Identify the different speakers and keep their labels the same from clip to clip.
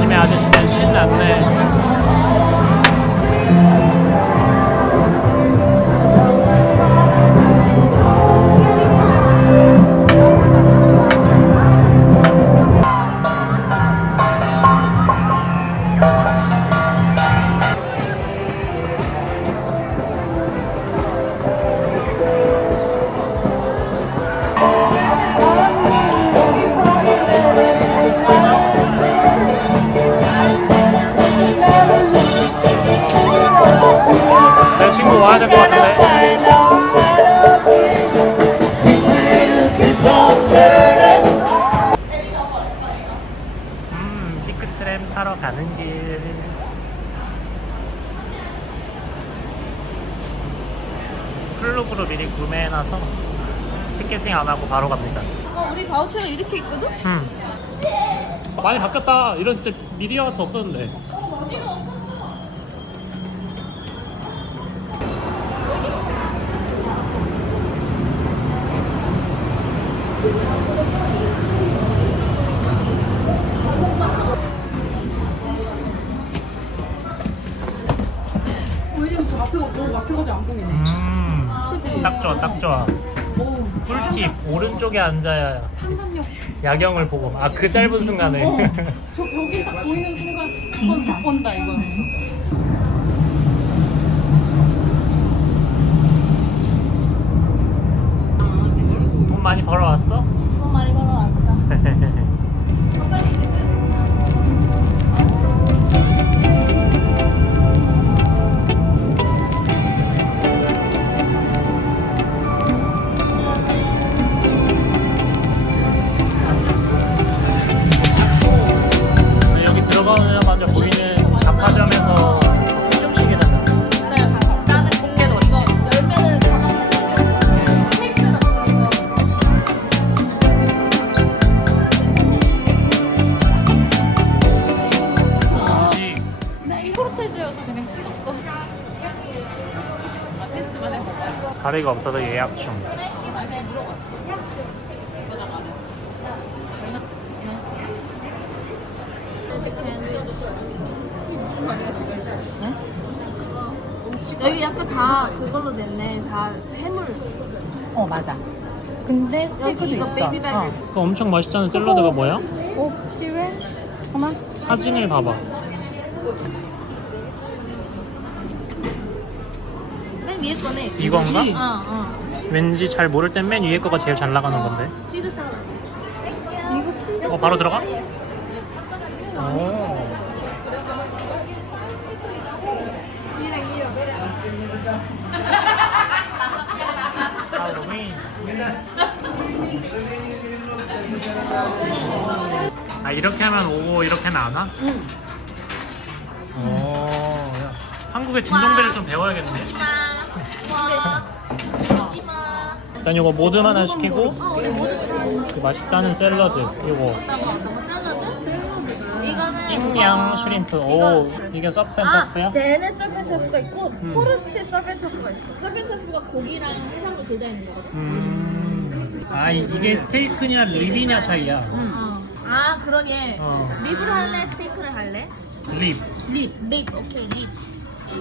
Speaker 1: 아줌마 아저씨는 신 음, 피크트램 타러 가는 길. 클럽으로 미리 구매해놔서 티켓팅 안 하고 바로 갑니다.
Speaker 2: 어, 우리 바우처가 이렇게 있거든?
Speaker 1: 음. 많이 바뀌었다. 이런 진짜 미디어 같은 없었는데.
Speaker 3: 왜냐면
Speaker 1: 딱 좋아, 꿀팁 오른쪽에 앉아야
Speaker 3: 판단력.
Speaker 1: 야경을 보고 아 그 짧은 순간에
Speaker 3: 어. 저 벽이 딱 보이는 순간 이건 못 본다 이거.
Speaker 1: 자리가 없어서 예약 중
Speaker 2: 무슨 말이야 지금? 여기 약간 다 그걸로 냈네. 다 해물.
Speaker 3: 어 맞아. 근데 스테이크도
Speaker 2: 여기 이거
Speaker 3: 있어.
Speaker 2: 베이비백.
Speaker 3: 어.
Speaker 1: 그 엄청 맛있다는 샐러드가 뭐야?
Speaker 3: 오, 지회? 하나?
Speaker 1: 사진을 봐봐
Speaker 2: 맨 위에 거네.
Speaker 1: 이건가?
Speaker 2: 어, 어.
Speaker 1: 왠지 잘 모를 땐 맨 위에 거가 제일 잘 나가는 건데
Speaker 2: 시즈 샐러드.
Speaker 3: 이거
Speaker 1: 술어 바로 들어가? 오. 할로윈. 아 이렇게 하면 오고 이렇게 하면 안 와?
Speaker 2: 응.
Speaker 1: 오, 야, 한국의 진동배를 좀 배워야겠네. 일단 이거 모듬 하나 시키고 그 맛있다는 샐러드 이거
Speaker 2: 어떤 거 어떤 거 샐러드? 이거는
Speaker 1: 잉양 슈림프 오 이게?
Speaker 2: 아, 데네 서펜터프가 있고
Speaker 1: 음.
Speaker 2: 포르스트 서펜터프가 있어. 서펜터프가 고기랑 해산물 둘 다 있는 거거든.
Speaker 1: 음, 아 이- 이게 스테이크냐 립이냐 차이야.
Speaker 2: 어. 아 그러게.
Speaker 1: 어.
Speaker 2: 립으로 할래? 스테이크를 할래?
Speaker 1: 립.
Speaker 2: 립, 립, 오케이 립.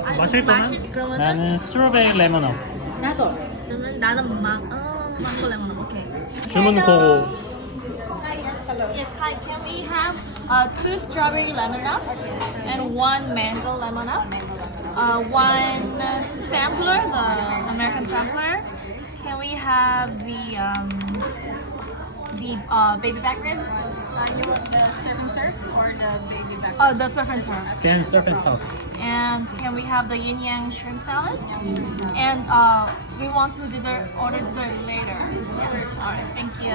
Speaker 2: 아,
Speaker 1: 마실
Speaker 2: 마실-
Speaker 1: 거는
Speaker 2: 그러면은
Speaker 1: 나는 스트로베리 레몬업.
Speaker 2: 나도. 그러면 나는 막 어, 망고 레몬 오케이.
Speaker 1: 주문 고고.
Speaker 2: Hi, yes, hello. Yes, hi. Can we have uh, two strawberry lemon ups and one mango lemon up? Uh, one sampler, the American sampler. Can we have the um, the uh, baby back ribs?
Speaker 4: Uh, you want the surf and surf or the baby back?
Speaker 2: Oh, the surf and surf.
Speaker 1: Then surf and puff.
Speaker 2: And can we have the yin yang shrimp salad? And uh, we want to dessert order dessert later. All right, thank you.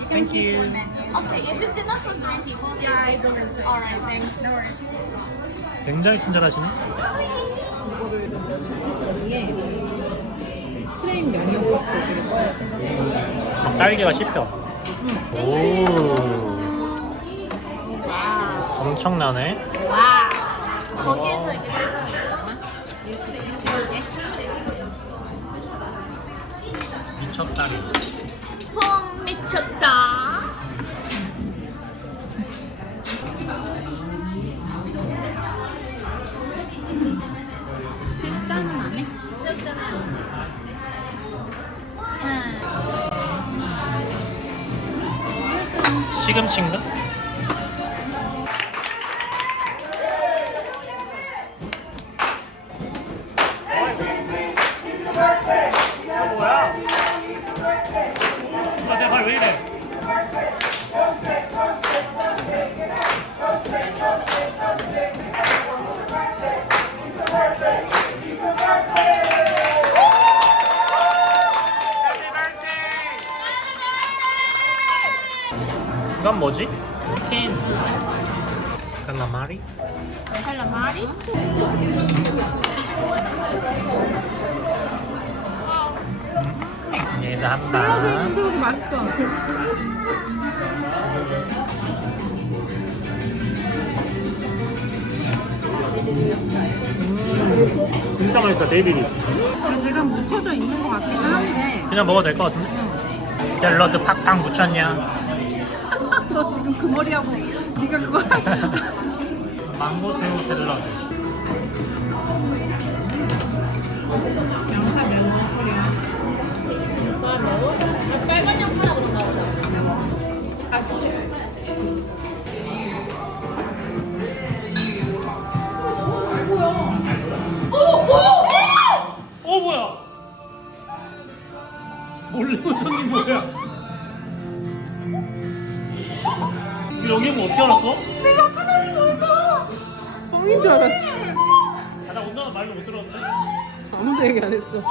Speaker 4: You can
Speaker 1: Thank
Speaker 4: keep
Speaker 1: you.
Speaker 4: one menu.
Speaker 2: Okay, is this enough for three people?
Speaker 4: Yeah, I believe so.
Speaker 2: All right, thanks.
Speaker 4: No worries.
Speaker 1: 굉장히 친절하시네.
Speaker 3: 플레인 면이었고 그리고
Speaker 1: 딸기가 씹혀. 오. 엄청나네.
Speaker 2: 와. 거기에서 이렇게
Speaker 1: 미쳤다니.
Speaker 2: 펑 미쳤다.
Speaker 1: 시금치인가? 이건 뭐지? 킨 칼라마리?
Speaker 2: Calamari.
Speaker 1: 얘도 한방
Speaker 3: 새우도 맛있어.
Speaker 1: 진짜 맛있어 데이비리
Speaker 3: 내가 묻혀져 있는 것 같긴 한데
Speaker 1: 그냥 먹어도 될 것 같은데? 샐러드 팍팍 묻혔냐?
Speaker 3: 너 지금 그 머리하고 네가 그걸
Speaker 1: 망고 새우 샐러드
Speaker 2: 빨간 양파라 그런가 보다.
Speaker 1: 어 뭐야? 몰래 오셨니 뭐야? 어떻게 알았어?
Speaker 3: 뻥인 줄 알았지.
Speaker 1: 아, 나 온다는 말도 못 들었는데?
Speaker 3: 아무도 얘기 안 했어.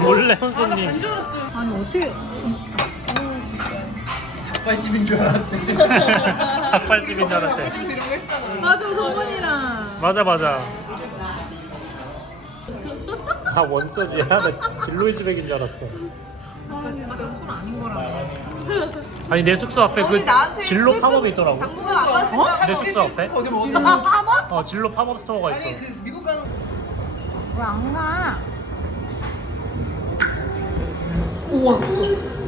Speaker 1: 몰래. 온 손님.
Speaker 3: 아니 어떻게.
Speaker 1: 닭발집인 줄 알았대.
Speaker 3: 맞아 동원이랑.
Speaker 1: 맞아 맞아 다 원소지야 나 진로이즈 백인 줄 알았어
Speaker 3: 술 아닌 거라고.
Speaker 1: 아니 내 숙소 앞에 그 진로 팝업이 있더라고
Speaker 3: 당분간 안 마신다고
Speaker 1: 내 숙소 앞에
Speaker 3: 진로 팝업?
Speaker 1: 어 진로 팝업 스토어가 있어
Speaker 3: 왜안 가? 오 왔어.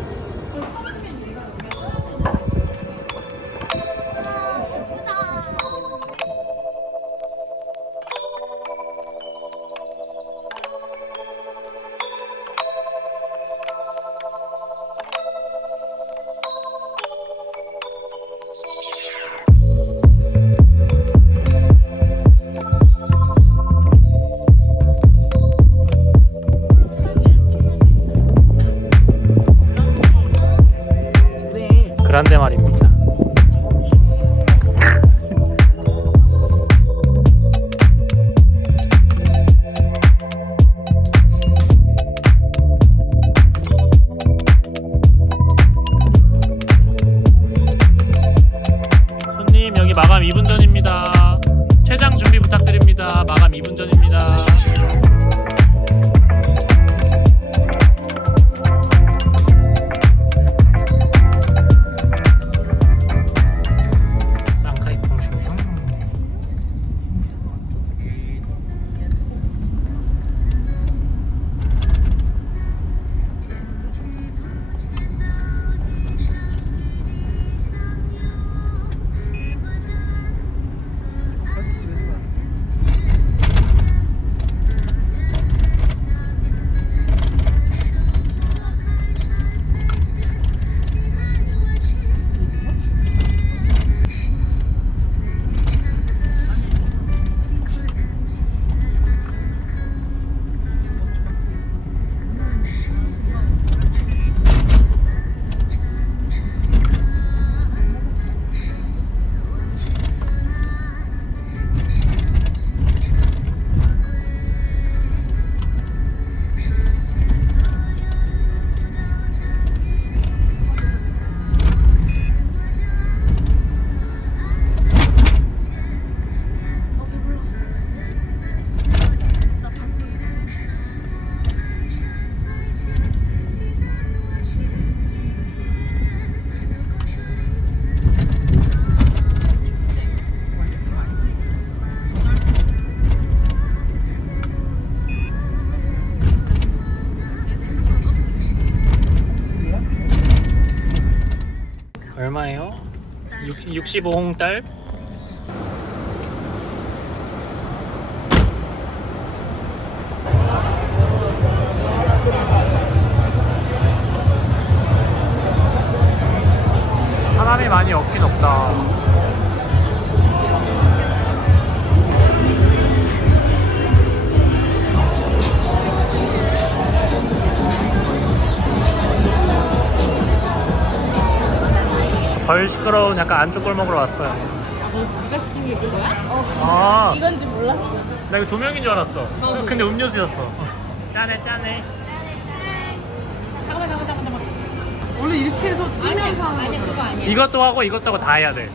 Speaker 1: 65홍 딸? 시끄러운 약간 안쪽 골목으로 왔어요.
Speaker 3: 너 네가 시킨 게 그거야?
Speaker 1: 아,
Speaker 2: 이건지 몰랐어.
Speaker 1: 나 이거 두 명인 줄 알았어.
Speaker 3: 나도.
Speaker 1: 근데 음료수였어. 짠해, 짠해.
Speaker 3: 잠깐만 잠깐만 잠깐만 원래 이렇게 해서 뛰면서 하는 거잖아
Speaker 2: 그거 아니야.
Speaker 1: 이것도 하고 이것도 하고 다 해야 돼.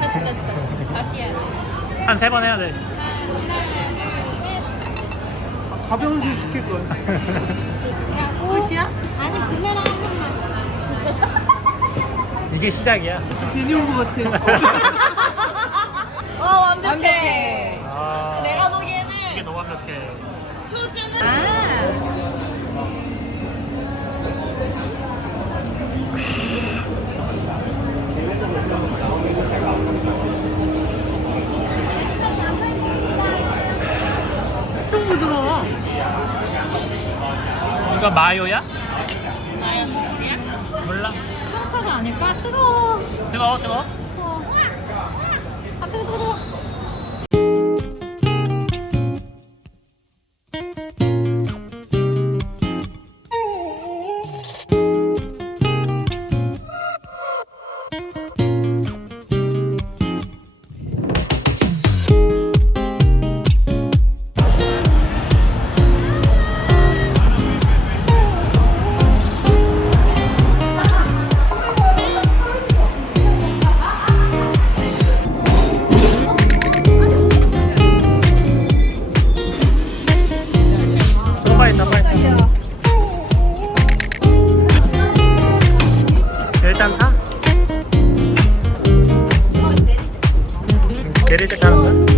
Speaker 2: 다시 다시 다시 다시 해야 돼.
Speaker 1: 한 세 번 해야 돼.
Speaker 3: 가벼운 술 시킬 거야 끝이야?
Speaker 2: 아니 구매랑 한 번만.
Speaker 1: 이게 시작이야.
Speaker 3: 괜히 온거 같아
Speaker 2: 어 완벽해.
Speaker 3: 완벽해.
Speaker 1: 아,
Speaker 2: 내가
Speaker 1: 이게
Speaker 2: 보기에는
Speaker 1: 너무 완벽해.
Speaker 2: 효주는
Speaker 3: 엄청 부드러워
Speaker 1: 이거 마요야?
Speaker 2: 마요 소스야?
Speaker 1: 몰라.
Speaker 3: 타르타르 아닐까? 뜨거워
Speaker 1: 뜨거워, 뜨거워.
Speaker 3: 아 뜨거 뜨거 뜨거
Speaker 1: Querida de? Tá?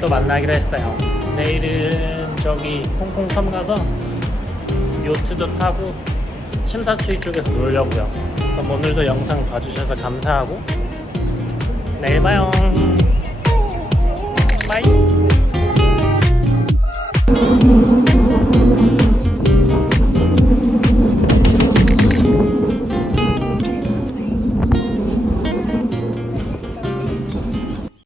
Speaker 1: 또 만나기로 했어요. 내일은 저기 홍콩 섬 가서 요트도 타고 심사추위 쪽에서 놀려고요. 그럼 오늘도 영상 봐주셔서 감사하고 내일 봐요. 빠이.